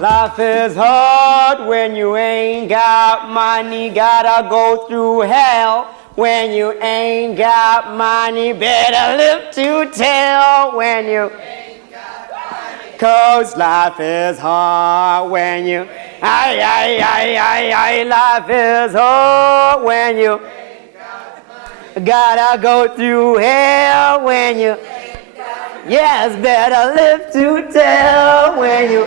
Life is hard when you ain't got money, gotta go through hell. When you ain't got money, better live to tell. When you ain't got money, 'cause life is hard when you, life is hard when you ain't got money. Gotta go through hell when you. Yes, better live to tell when you,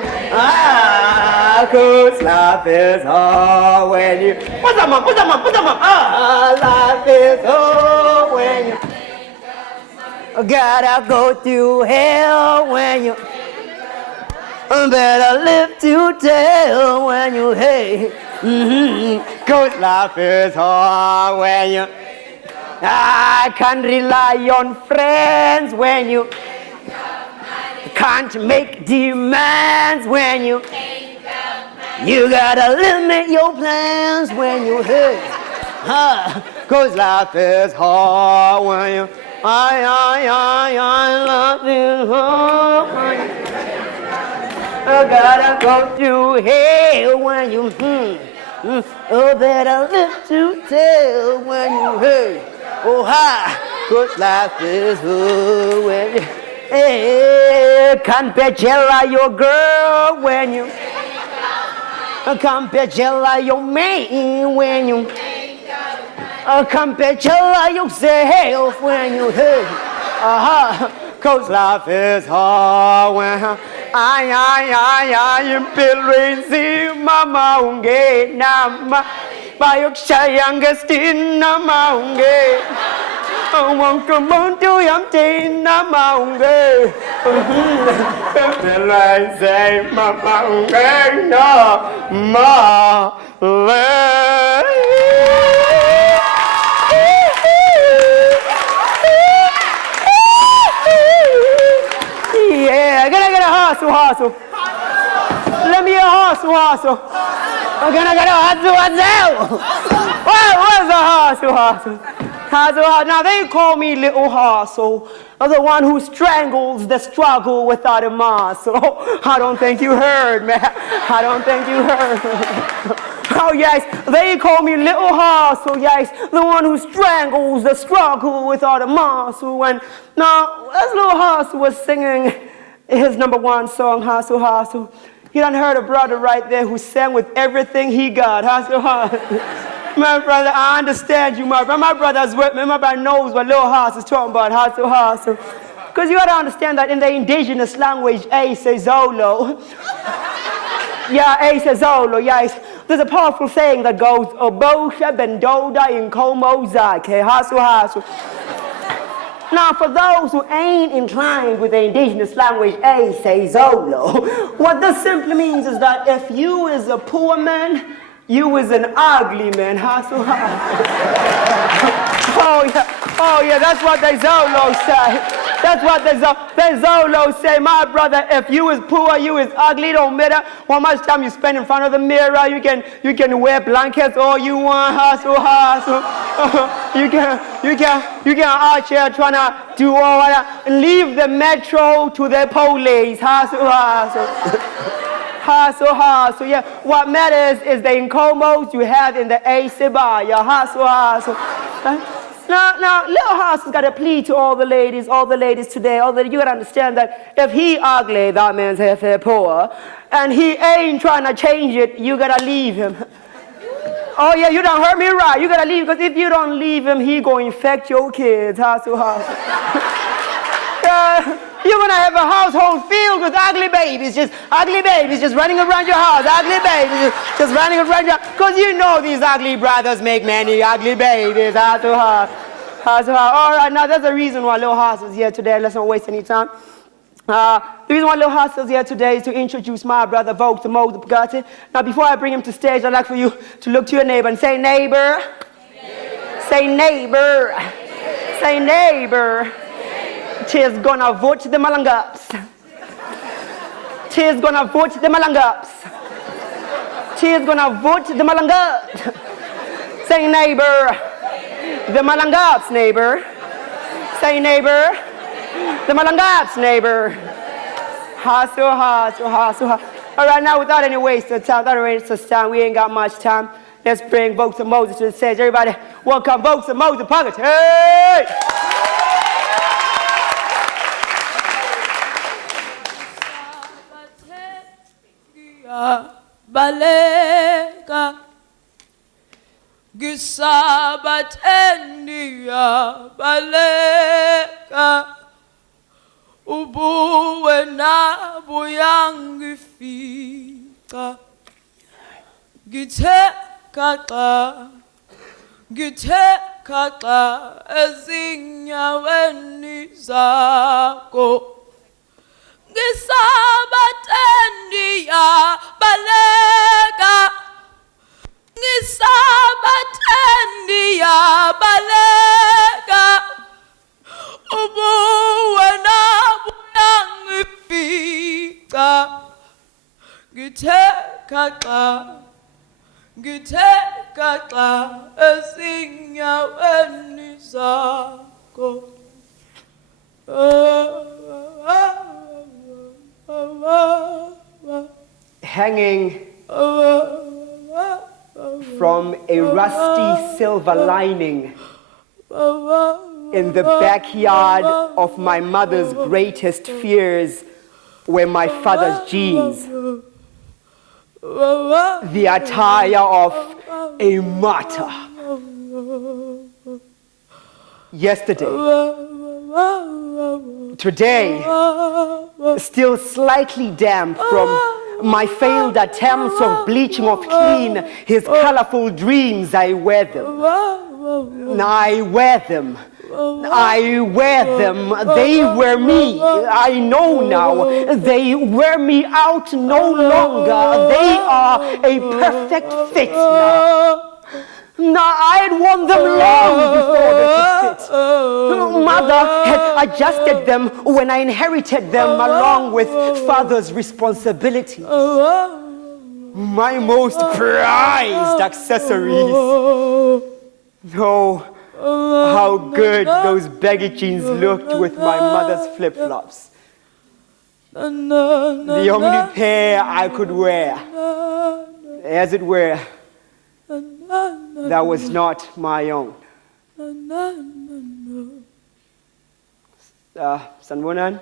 'cause life is hard when you, what's up, mom? Life is hard when you, gotta go through hell when you, better live to tell when you, hey, 'cause life is hard when you, I can't rely on friends when you, can't make demands when you gotta limit your plans when you hurt. 'Cause life is hard when you, life is hard when you, I gotta go through hell when you, oh, better live to tell when you hurt. Oh, hi, 'cause life is hard when you, hey, can't Jella your girl when you, can't Jella your man when you, can't Jella yourself when you hurt. 'Cause life is hard when I impilisi mama unge nama bayok sayanggastin nama unge. Mong come on to yam tin nama unge. Lại say mama unge no ma le. Yeah, gonna get a hustle. Let me a hustle. I'm gonna get a hustle. Where's a hustle? Now they call me Little Hustle, the one who strangles the struggle without a muscle. I don't think you heard, man. I don't think you heard. Oh yes, they call me Little Hustle, yes, the one who strangles the struggle without a muscle. And now, as Little Hustle was singing his #1 song, Hustle, you done heard a brother right there who sang with everything he got, Hustle. My brother, I understand you, my brother. My brother's with me. My brother knows what Little Hustle is talking about, Hustle. Because you got to understand that in the indigenous language, A says Zolo. Yeah, A says Zolo, yes. There's a powerful saying that goes, Obosha Bendoda in Komozake, Hustle. Now, for those who ain't inclined with the indigenous language, A says Zolo. What this simply means is that if you is a poor man, you is an ugly man, Hustle. Oh yeah, that's what they Zolo say. That's what they Zolo say. My brother, if you is poor, you is ugly, don't matter how much time you spend in front of the mirror. You can wear blankets all you want, Hustle. You can out here trying to do all that and leave the metro to the police, Hustle. Hustle, yeah. What matters is the incommos you have in the A-Seba, yeah, hustle. Now, Little Hustle's got a plea to all the ladies today. You gotta understand that if he ugly, that man's half poor, and he ain't trying to change it, you gotta leave him. Oh yeah, you done heard me right. You gotta leave, because if you don't leave him, he gonna infect your kids, Hustle. You're gonna have a household filled with ugly babies just running around your house, ugly babies just running around your house, because you know these ugly brothers make many ugly babies, Hustle. All right, now there's a reason why Little Hustle's here today. Let's not waste any time. The reason why Little Hustle's here today is to introduce my brother, Vus'umuzi Phakathi. Now, before I bring him to stage, I'd like for you to look to your neighbor and say, neighbor. Say, neighbor. Say, neighbor. Tis gonna vote the Malangaps. Tis gonna vote the Malangaps. Tis gonna vote the Malangaps. Say, neighbor. The Malangaps, neighbor. Say, neighbor. The Malangaps, neighbor. Hustle. All right, now without any waste of time, we ain't got much time. Let's bring Vus'umuzi to the stage. Everybody, welcome Vus'umuzi Phakathi. Hey! Baleka gisabathendiya baleka ubuwe nabuyangifika githe kaxa ezinyaweni zakho ngisabathendiya baleka ngisabathendiya baleka ubuwe nabuyangifika githe kaxa ezinyaweni zakho hanging from a rusty silver lining in the backyard of my mother's greatest fears were my father's jeans, the attire of a martyr. Yesterday, today, still slightly damp from my failed attempts of bleaching off clean his colorful dreams, I wear them. I wear them. I wear them. They wear me. I know now. They wear me out no longer. They are a perfect fit now. Now, I'd worn them long before they could fit. Mother had adjusted them when I inherited them along with father's responsibilities. My most prized accessories. Oh, how good those baggy jeans looked with my mother's flip-flops. The only pair I could wear, as it were, that was not my own. Sanbonan?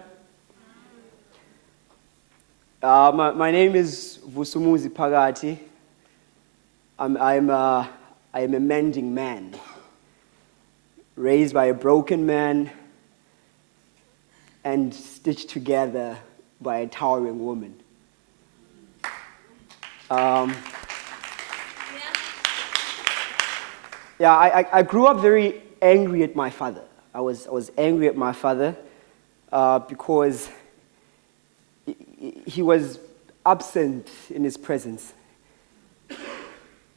My name is Vus'umuzi Phakathi. I am a mending man, raised by a broken man and stitched together by a towering woman. I grew up very angry at my father. I was angry at my father because he was absent in his presence.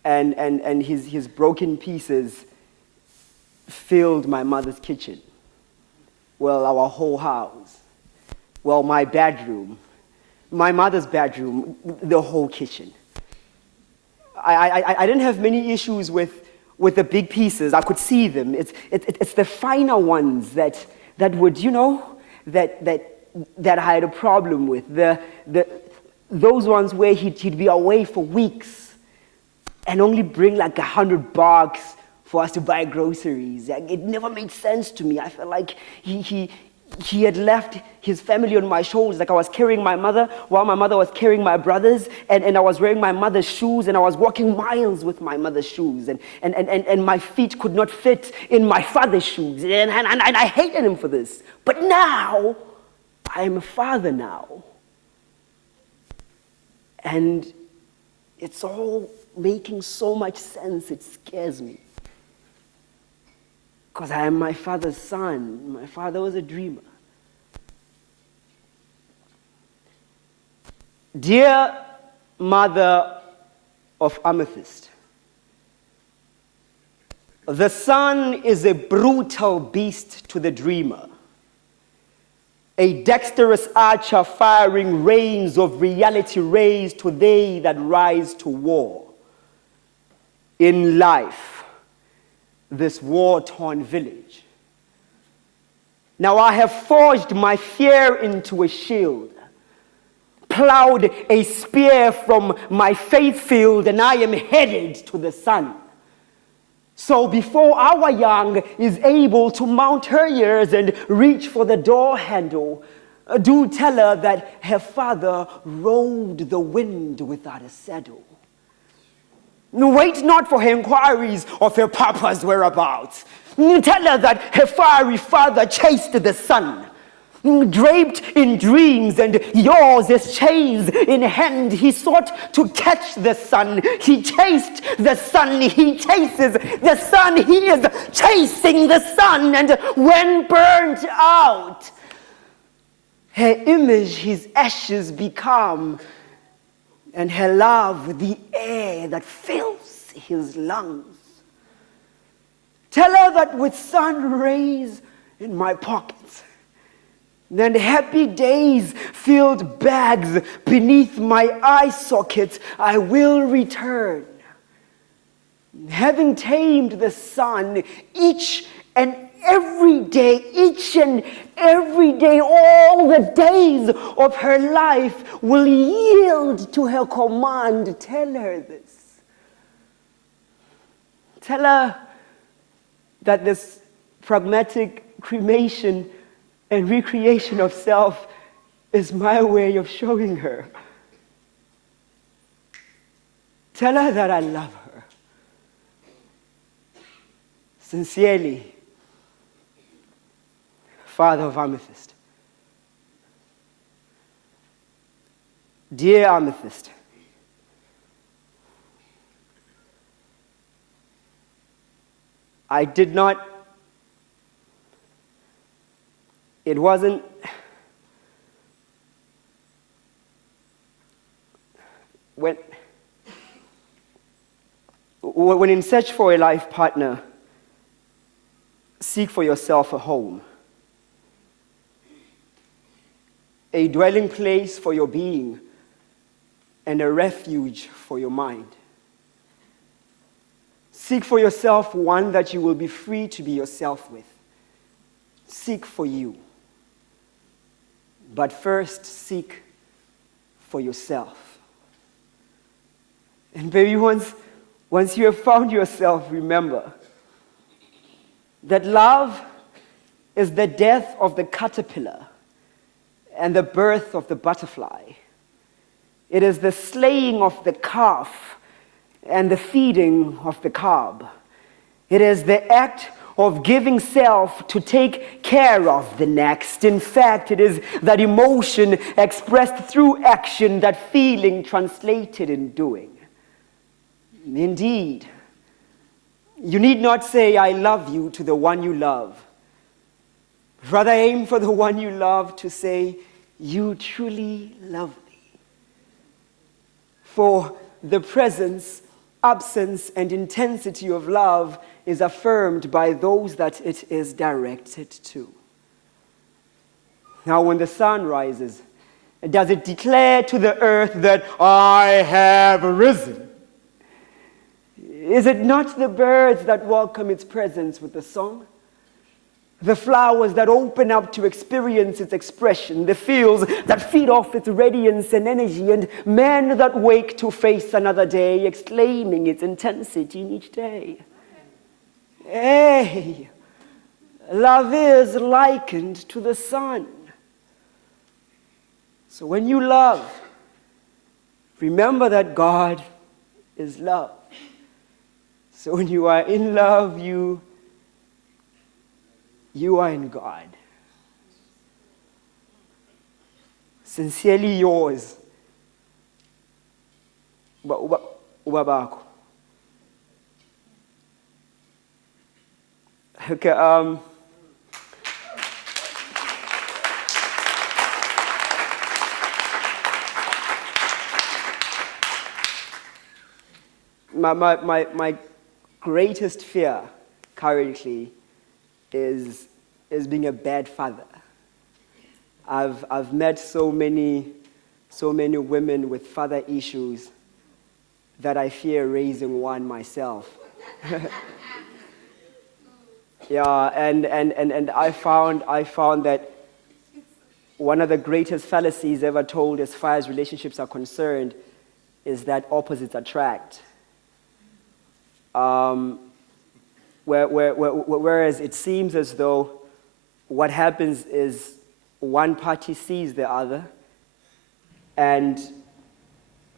And his broken pieces filled my mother's kitchen. Well, our whole house. Well, my bedroom. My mother's bedroom, the whole kitchen. I didn't have many issues with the big pieces. I could see them. It's the finer ones that would, that I had a problem with. Those ones where he'd be away for weeks and only bring like $100 for us to buy groceries. It never made sense to me. I felt like he had left his family on my shoulders, like I was carrying my mother while my mother was carrying my brothers, and I was wearing my mother's shoes, and I was walking miles with my mother's shoes, and my feet could not fit in my father's shoes, and I hated him for this. But now, I am a father now. And it's all making so much sense, it scares me. Because I am my father's son. My father was a dreamer. Dear mother of amethyst, the sun is a brutal beast to the dreamer, a dexterous archer firing rains of reality rays to they that rise to war. In life, this war-torn village. Now I have forged my fear into a shield, cloud a spear from my faith field, and I am headed to the sun. So before our young is able to mount her years and reach for the door handle, do tell her that her father rode the wind without a saddle. Wait not for her inquiries of her papa's whereabouts. Tell her that her fiery father chased the sun. Draped in dreams and yours as chains in hand, he sought to catch the sun. He chased the sun, he chases the sun, he is chasing the sun. And when burnt out, her image his ashes become, and her love the air that fills his lungs. Tell her that with sun rays in my pockets, and happy days filled bags beneath my eye sockets, I will return. Having tamed the sun each and every day, all the days of her life will yield to her command. Tell her this. Tell her that this pragmatic cremation and recreation of self is my way of showing her. Tell her that I love her. Sincerely, Father of Amethyst. Dear Amethyst, I did not, it wasn't, when in search for a life partner, seek for yourself a home, a dwelling place for your being, and a refuge for your mind. Seek for yourself one that you will be free to be yourself with. Seek for you. But first, seek for yourself. And baby, once you have found yourself, remember that love is the death of the caterpillar and the birth of the butterfly. It is the slaying of the calf and the feeding of the calf. It is the act of giving self to take care of the next. In fact, it is that emotion expressed through action, that feeling translated in doing. Indeed, you need not say, I love you to the one you love. Rather, aim for the one you love to say, you truly love me. For the presence, absence, and intensity of love is affirmed by those that it is directed to. Now, when the sun rises, does it declare to the earth that I have risen? Is it not the birds that welcome its presence with a song? The flowers that open up to experience its expression, the fields that feed off its radiance and energy, and men that wake to face another day, exclaiming its intensity in each day. Hey, love is likened to the sun. So when you love, remember that God is love. So when you are in love, you are in God. Sincerely yours, Ubabako. Okay, my greatest fear currently is being a bad father. I've met so many women with father issues that I fear raising one myself. Yeah, and I found that one of the greatest fallacies ever told as far as relationships are concerned is that opposites attract. Whereas it seems as though what happens is one party sees the other and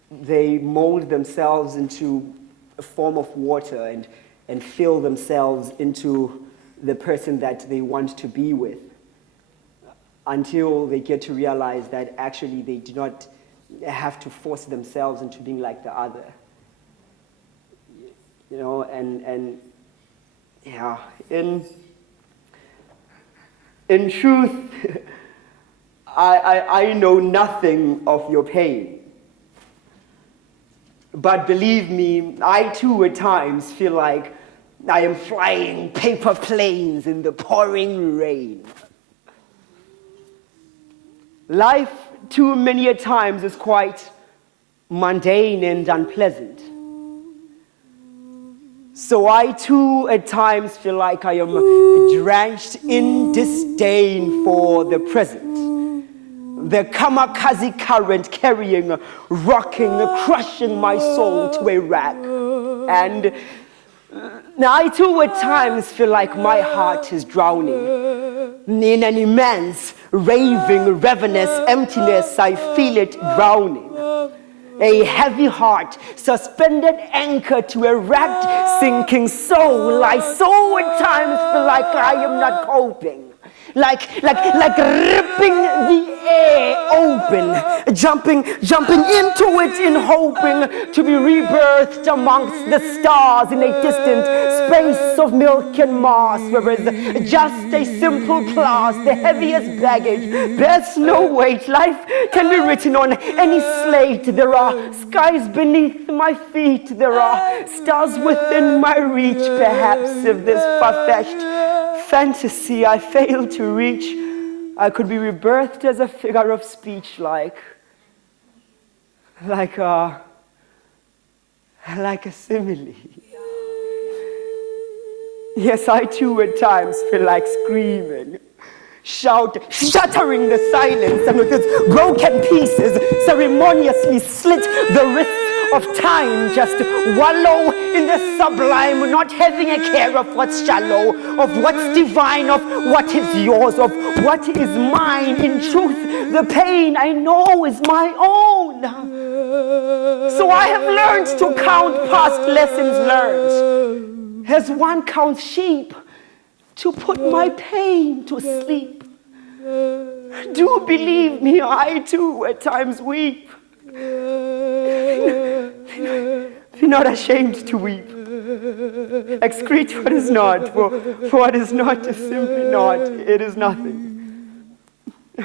they mold themselves into a form of water and fill themselves into the person that they want to be with, until they get to realize that actually they do not have to force themselves into being like the other. You know, and yeah, in truth, I know nothing of your pain. But believe me, I too at times feel like I am flying paper planes in the pouring rain. Life too many a times is quite mundane and unpleasant. So I too at times feel like I am drenched in disdain for the present. The kamikaze current carrying, rocking, crushing my soul to a wreck. And now I too at times feel like my heart is drowning. In an immense, raving, ravenous emptiness, I feel it drowning. A heavy heart, suspended anchor to a wrecked, sinking soul. I so at times feel like I am not coping. Like ripping the air open, jumping into it in hoping to be rebirthed amongst the stars in a distant space of milk and Mars, whereas just a simple class, the heaviest baggage, bears no weight. Life can be written on any slate. There are skies beneath my feet, there are stars within my reach. Perhaps if this far-fetched fantasy I fail to reach, I could be rebirthed as a figure of speech like a simile. Yes, I too at times feel like screaming, shattering the silence, and with its broken pieces ceremoniously slit the wrists of time, just wallow in the sublime, not having a care of what's shallow, of what's divine, of what is yours, of what is mine. In truth, the pain I know is my own. So I have learned to count past lessons learned, as one counts sheep, to put my pain to sleep. Do believe me, I too at times weep. Be not ashamed to weep. Excrete what is not, for what is not is simply not. It is nothing.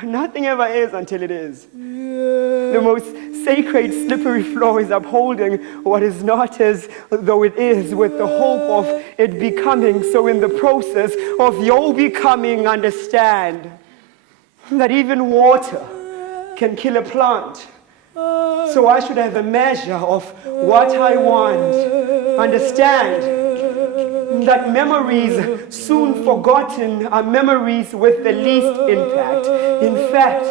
Nothing ever is until it is. The most sacred slippery floor is upholding what is not as though it is, with the hope of it becoming. So in the process of your becoming, understand that even water can kill a plant. So I should have a measure of what I want. Understand that memories soon forgotten are memories with the least impact. In fact,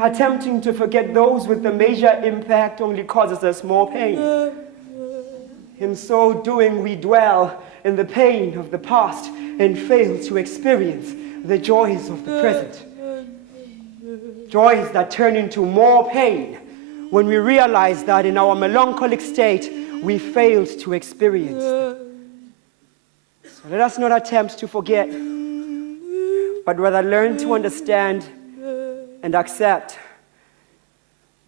attempting to forget those with the major impact only causes us more pain. In so doing, we dwell in the pain of the past and fail to experience the joys of the present. Joys that turn into more pain when we realize that in our melancholic state we failed to experience. So let us not attempt to forget, but rather learn to understand and accept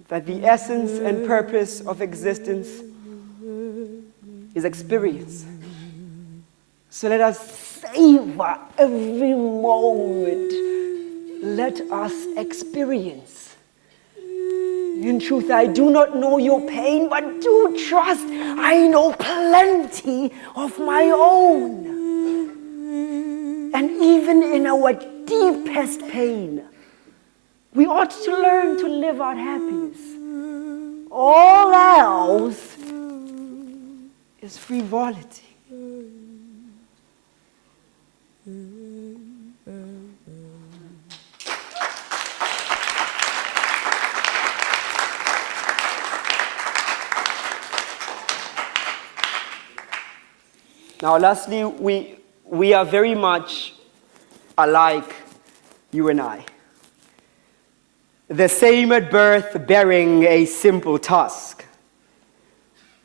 that the essence and purpose of existence is experience. So let us savor every moment. Let us experience. In truth, I do not know your pain, but do trust I know plenty of my own. And even in our deepest pain, we ought to learn to live out happiness. All else is frivolity. Now, lastly, we are very much alike, you and I. The same at birth, bearing a simple task.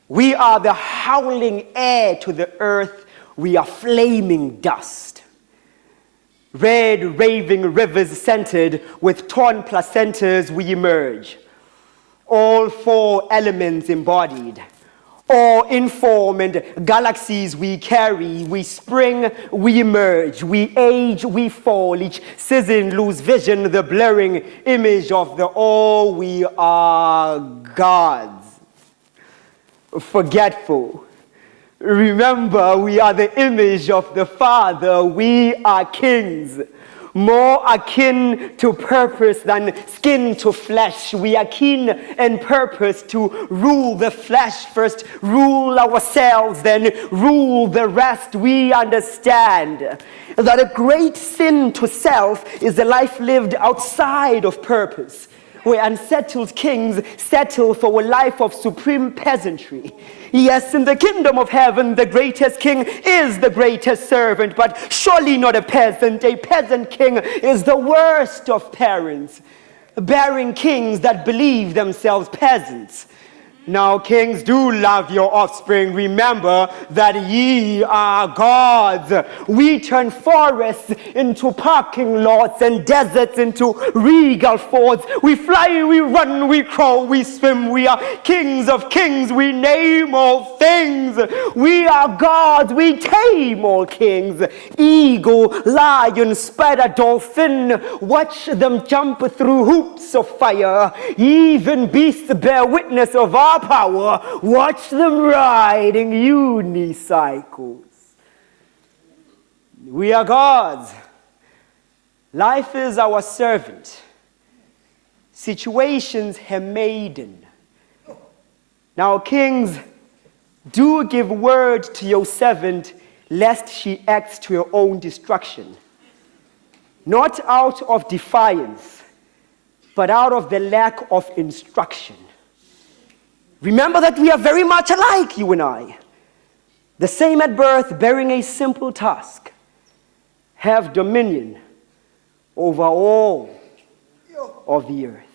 We are the howling air to the earth, we are flaming dust. Red, raving rivers scented with torn placentas we emerge. All four elements embodied. All inform and galaxies we carry. We spring, we emerge. We age, we fall. Each season lose vision, the blurring image of the all. We are gods. Forgetful. Remember, we are the image of the Father. We are kings. More akin to purpose than skin to flesh. We are keen and purpose to rule the flesh. First rule ourselves, then rule the rest. We understand that a great sin to self is a life lived outside of purpose, where unsettled kings settle for a life of supreme peasantry. Yes, in the kingdom of heaven, the greatest king is the greatest servant, but surely not a peasant. A peasant king is the worst of parents, bearing kings that believe themselves peasants. Now, kings, do love your offspring. Remember that ye are gods. We turn forests into parking lots and deserts into regal forts. We fly, we run, we crawl, we swim. We are kings of kings. We name all things. We are gods. We tame all kings. Eagle, lion, spider, dolphin. Watch them jump through hoops of fire. Even beasts bear witness of our power. Watch them riding unicycles. We are gods. Life is our servant. Situations her maiden. Now, kings, do give word to your servant, lest she acts to her own destruction. Not out of defiance, but out of the lack of instruction. Remember that we are very much alike, you and I. The same at birth, bearing a simple task. Have dominion over all of the earth.